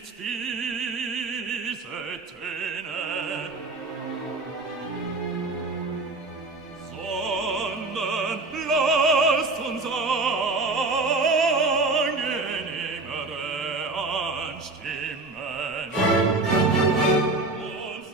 nicht diese Töne, sondern lasst uns angenehmere anstimmen und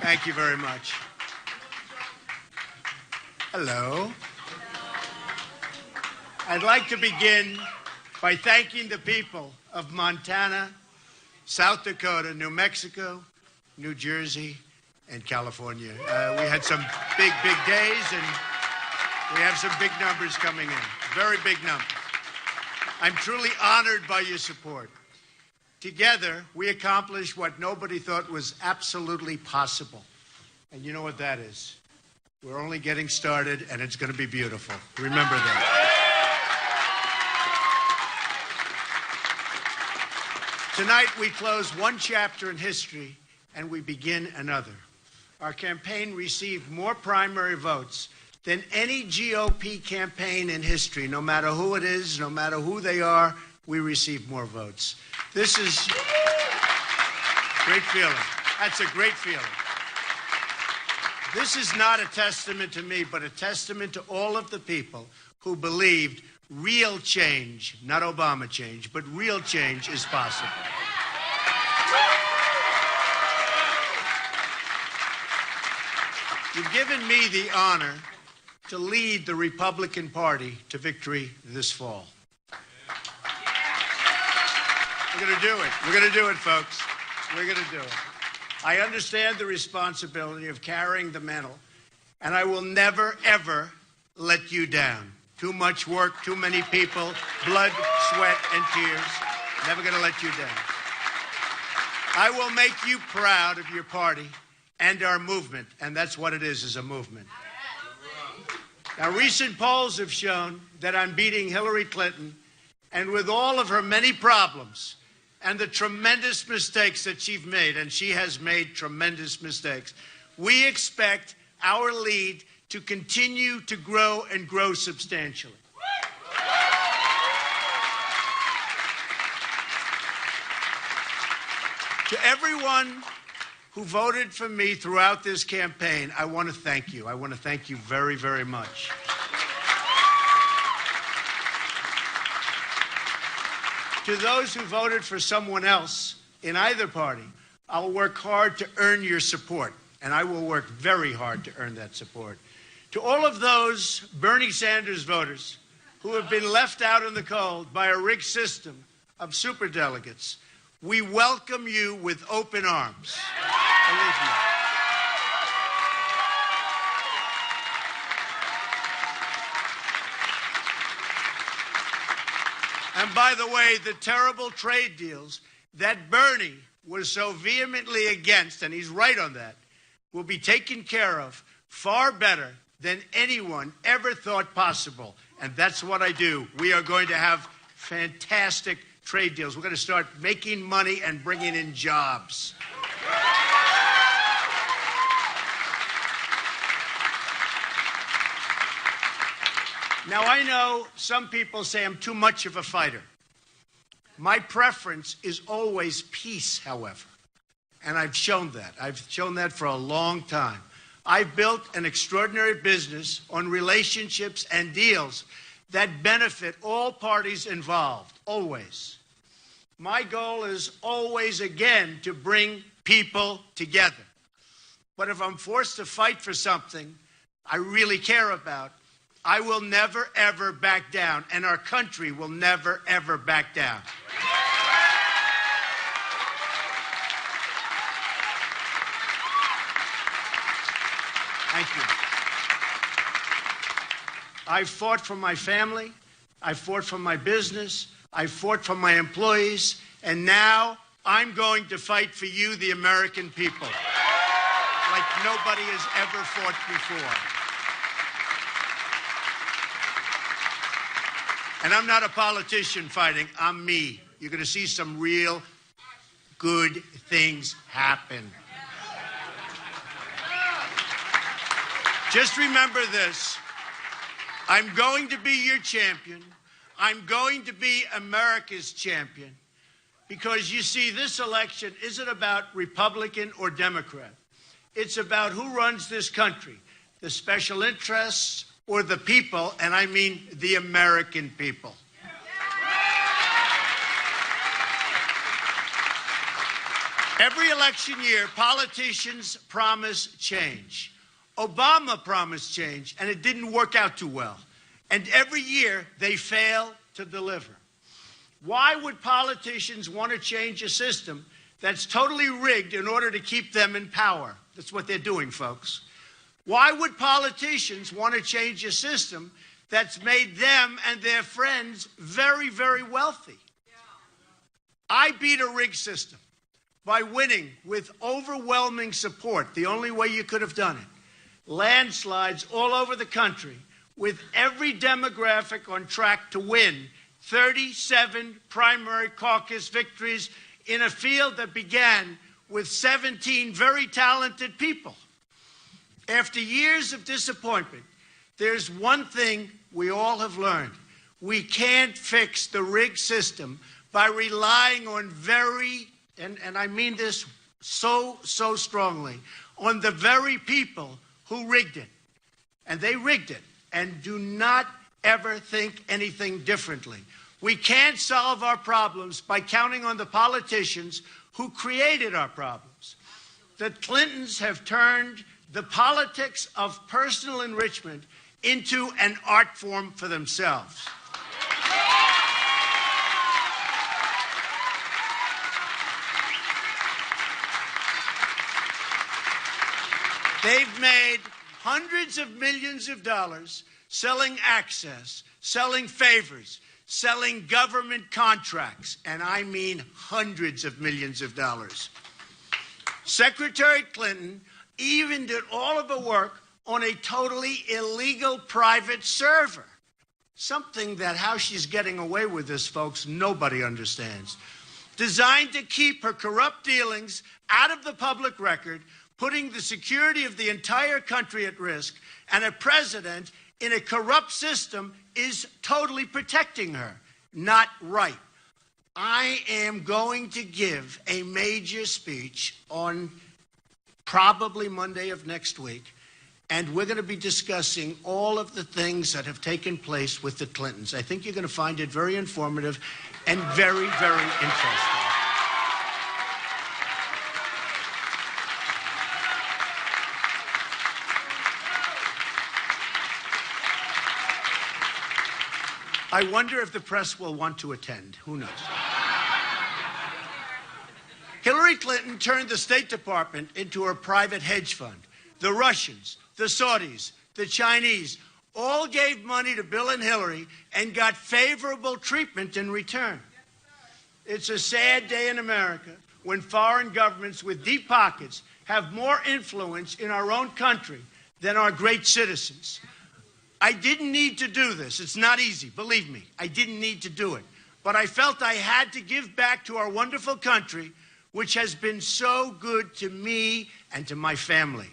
Thank you very much. Hello. I'd like to begin by thanking the people of Montana, South Dakota, New Mexico, New Jersey, and California. We had some big days, and we have some big numbers coming in. Very big numbers. I'm truly honored by your support. Together, we accomplished what nobody thought was absolutely possible. And you know what that is? We're only getting started, and it's going to be beautiful. Remember that. Tonight, we close one chapter in history, and we begin another. Our campaign received more primary votes than any GOP campaign in history. No matter who it is, no matter who they are, we received more votes. This is a great feeling. That's a great feeling. This is not a testament to me, but a testament to all of the people who believed real change, not Obama change, but real change is possible. You've given me the honor to lead the Republican Party to victory this fall. We're going to do it. We're going to do it, folks. We're going to do it. I understand the responsibility of carrying the mantle, and I will never, ever let you down. Too much work, too many people, blood, sweat, and tears. Never going to let you down. I will make you proud of your party and our movement, and that's what it is a movement. Now, recent polls have shown that I'm beating Hillary Clinton, and with all of her many problems and the tremendous mistakes that she's made, and she has made tremendous mistakes, we expect our lead to continue to grow and grow substantially. To everyone who voted for me throughout this campaign, I want to thank you. I want to thank you very, very much. To those who voted for someone else in either party, I'll work hard to earn your support, and I will work very hard to earn that support. To all of those Bernie Sanders voters who have been left out in the cold by a rigged system of superdelegates, we welcome you with open arms. Believe me. And by the way, the terrible trade deals that Bernie was so vehemently against, and he's right on that, will be taken care of far better than anyone ever thought possible. And that's what I do. We are going to have fantastic trade deals. We're going to start making money and bringing in jobs. Now, I know some people say I'm too much of a fighter. My preference is always peace, however. And I've shown that. I've shown that for a long time. I've built an extraordinary business on relationships and deals that benefit all parties involved, always. My goal is always, again, to bring people together. But if I'm forced to fight for something I really care about, I will never, ever back down, and our country will never, ever back down. Thank you. I fought for my family. I fought for my business. I fought for my employees. And now I'm going to fight for you, the American people, like nobody has ever fought before. And I'm not a politician fighting. I'm me. You're going to see some real good things happen. Just remember this. I'm going to be your champion. I'm going to be America's champion. Because you see, this election isn't about Republican or Democrat. It's about who runs this country, the special interests or the people, and I mean the American people. Every election year, politicians promise change. Obama promised change, and it didn't work out too well. And every year, they fail to deliver. Why would politicians want to change a system that's totally rigged in order to keep them in power? That's what they're doing, folks. Why would politicians want to change a system that's made them and their friends very, very wealthy? I beat a rigged system by winning with overwhelming support, the only way you could have done it. Landslides all over the country, with every demographic on track to win 37 primary caucus victories in a field that began with 17 very talented people. After years of disappointment, there's one thing we all have learned. We can't fix the rigged system by relying on and I mean this so strongly, on the very people who rigged it. And they rigged it, and do not ever think anything differently. We can't solve our problems by counting on the politicians who created our problems. The Clintons have turned the politics of personal enrichment into an art form for themselves. They've made hundreds of millions of dollars selling access, selling favors, selling government contracts, and I mean hundreds of millions of dollars. Secretary Clinton even did all of the work on a totally illegal private server. Something that how she's getting away with this, folks, nobody understands. Designed to keep her corrupt dealings out of the public record, putting the security of the entire country at risk, and a president in a corrupt system is totally protecting her. Not right. I am going to give a major speech on probably Monday of next week, and we're going to be discussing all of the things that have taken place with the Clintons. I think you're going to find it very informative and very, very interesting. I wonder if the press will want to attend. Who knows? Hillary Clinton turned the State Department into a private hedge fund. The Russians, the Saudis, the Chinese all gave money to Bill and Hillary and got favorable treatment in return. It's a sad day in America when foreign governments with deep pockets have more influence in our own country than our great citizens. I didn't need to do this. It's not easy, believe me. I didn't need to do it. But I felt I had to give back to our wonderful country, which has been so good to me and to my family.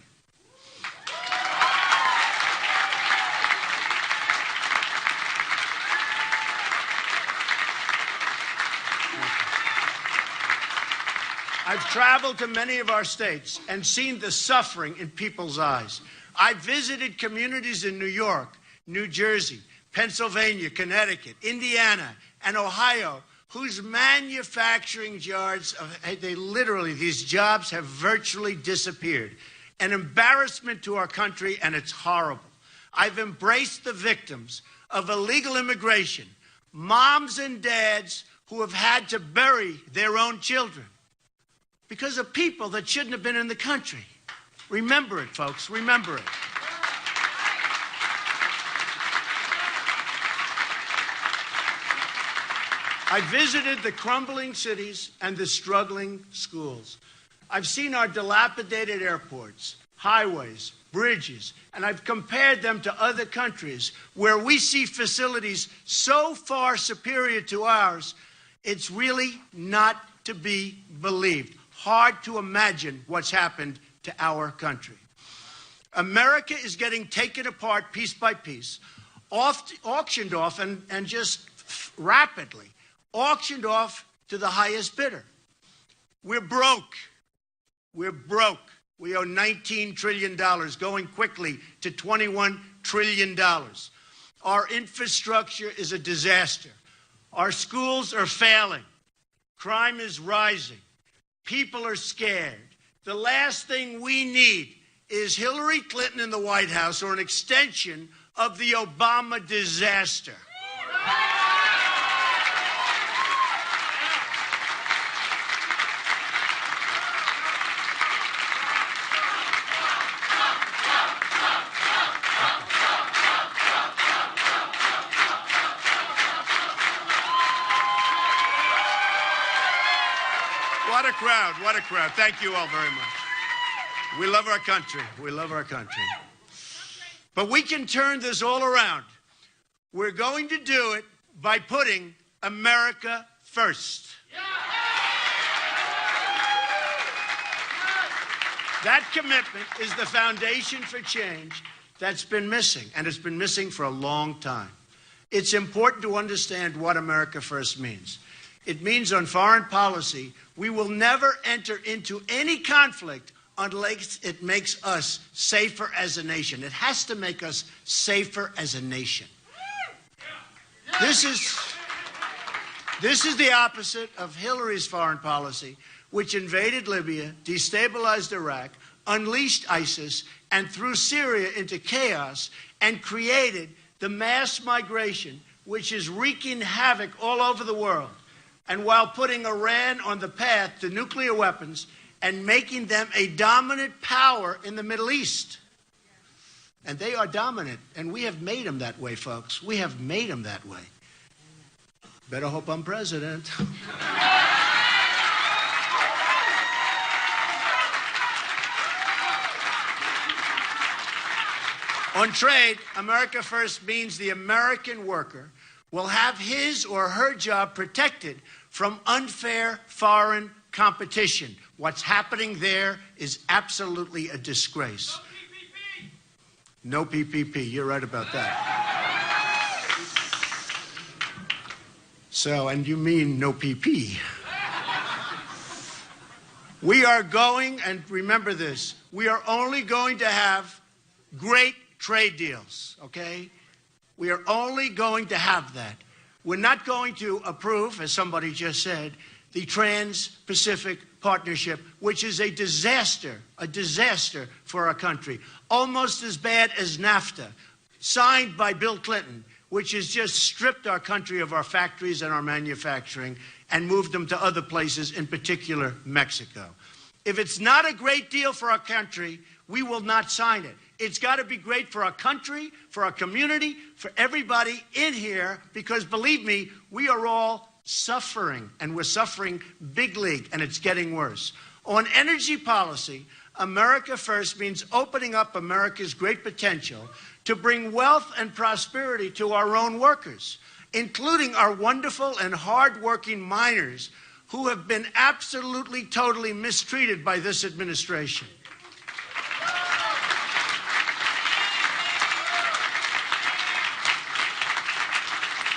I've traveled to many of our states and seen the suffering in people's eyes. I visited communities in New York, New Jersey, Pennsylvania, Connecticut, Indiana, and Ohio, whose manufacturing yards, these jobs have virtually disappeared. An embarrassment to our country, and it's horrible. I've embraced the victims of illegal immigration, moms and dads who have had to bury their own children because of people that shouldn't have been in the country. Remember it, folks. Remember it. I visited the crumbling cities and the struggling schools. I've seen our dilapidated airports, highways, bridges, and I've compared them to other countries where we see facilities so far superior to ours, it's really not to be believed. Hard to imagine what's happened to our country. America is getting taken apart piece by piece, auctioned off, and just rapidly auctioned off to the highest bidder. We're broke. We're broke. We owe $19 trillion, going quickly to $21 trillion. Our infrastructure is a disaster. Our schools are failing. Crime is rising. People are scared. The last thing we need is Hillary Clinton in the White House or an extension of the Obama disaster. What a crowd, what a crowd. Thank you all very much. We love our country. We love our country. But we can turn this all around. We're going to do it by putting America first. That commitment is the foundation for change that's been missing, and it's been missing for a long time. It's important to understand what America first means. It means on foreign policy, we will never enter into any conflict unless it makes us safer as a nation. It has to make us safer as a nation. This is the opposite of Hillary's foreign policy, which invaded Libya, destabilized Iraq, unleashed ISIS, and threw Syria into chaos and created the mass migration, which is wreaking havoc all over the world. And while putting Iran on the path to nuclear weapons and making them a dominant power in the Middle East. And they are dominant, and we have made them that way, folks. We have made them that way. Better hope I'm president. On trade, America First means the American worker will have his or her job protected from unfair foreign competition. What's happening there is absolutely a disgrace. No PPP. You're right about that. So, and you mean no PP. We are going, and remember this, we are only going to have great trade deals, okay? We are only going to have that. We're not going to approve, as somebody just said, the Trans-Pacific Partnership, which is a disaster for our country. Almost as bad as NAFTA, signed by Bill Clinton, which has just stripped our country of our factories and our manufacturing and moved them to other places, in particular Mexico. If it's not a great deal for our country, we will not sign it. It's got to be great for our country, for our community, for everybody in here, because believe me, we are all suffering, and we're suffering big league, and it's getting worse. On energy policy, America First means opening up America's great potential to bring wealth and prosperity to our own workers, including our wonderful and hard-working miners who have been absolutely, totally mistreated by this administration.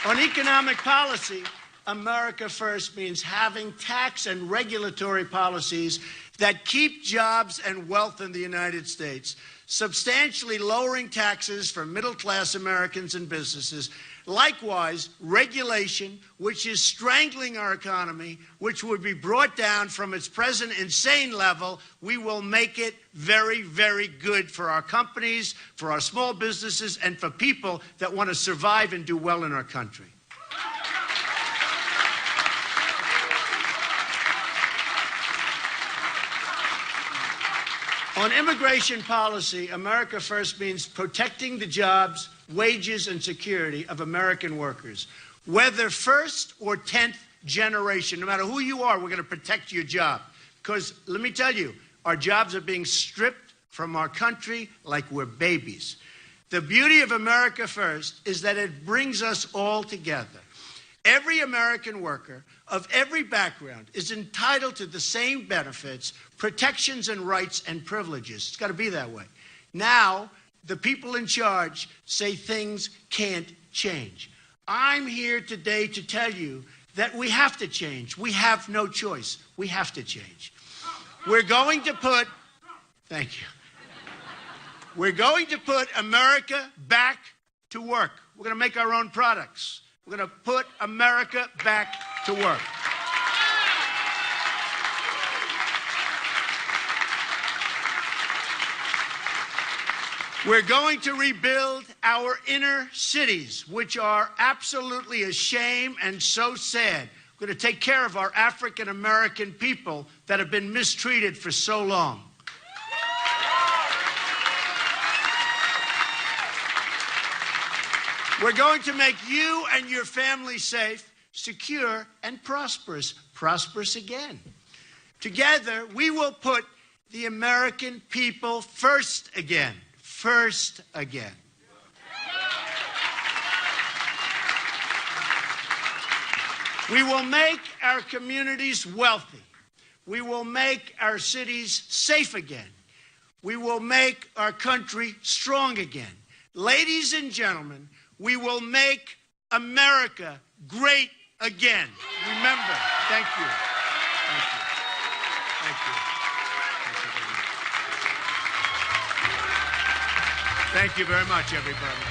On economic policy, America First means having tax and regulatory policies that keep jobs and wealth in the United States, substantially lowering taxes for middle-class Americans and businesses. Likewise, regulation, which is strangling our economy, which would be brought down from its present insane level, we will make it very, very good for our companies, for our small businesses, and for people that want to survive and do well in our country. On immigration policy, America First means protecting the jobs, wages, and security of American workers. Whether first or 10th generation, no matter who you are, we're going to protect your job. Because let me tell you, our jobs are being stripped from our country like we're babies. The beauty of America First is that it brings us all together. Every American worker of every background is entitled to the same benefits, protections, and rights and privileges. It's got to be that way. Now, the people in charge say things can't change. I'm here today to tell you that we have to change. We have no choice. We have to change. We're going to put, thank you. We're going to put America back to work. We're going to make our own products. We're going to put America back to work. We're going to rebuild our inner cities, which are absolutely a shame and so sad. We're going to take care of our African American people that have been mistreated for so long. We're going to make you and your family safe, secure, and prosperous. Prosperous again. Together, we will put the American people first again. First again. We will make our communities wealthy. We will make our cities safe again. We will make our country strong again. Ladies and gentlemen, we will make America great again. Remember, thank you. Thank you. Thank you. Thank you very much, everybody.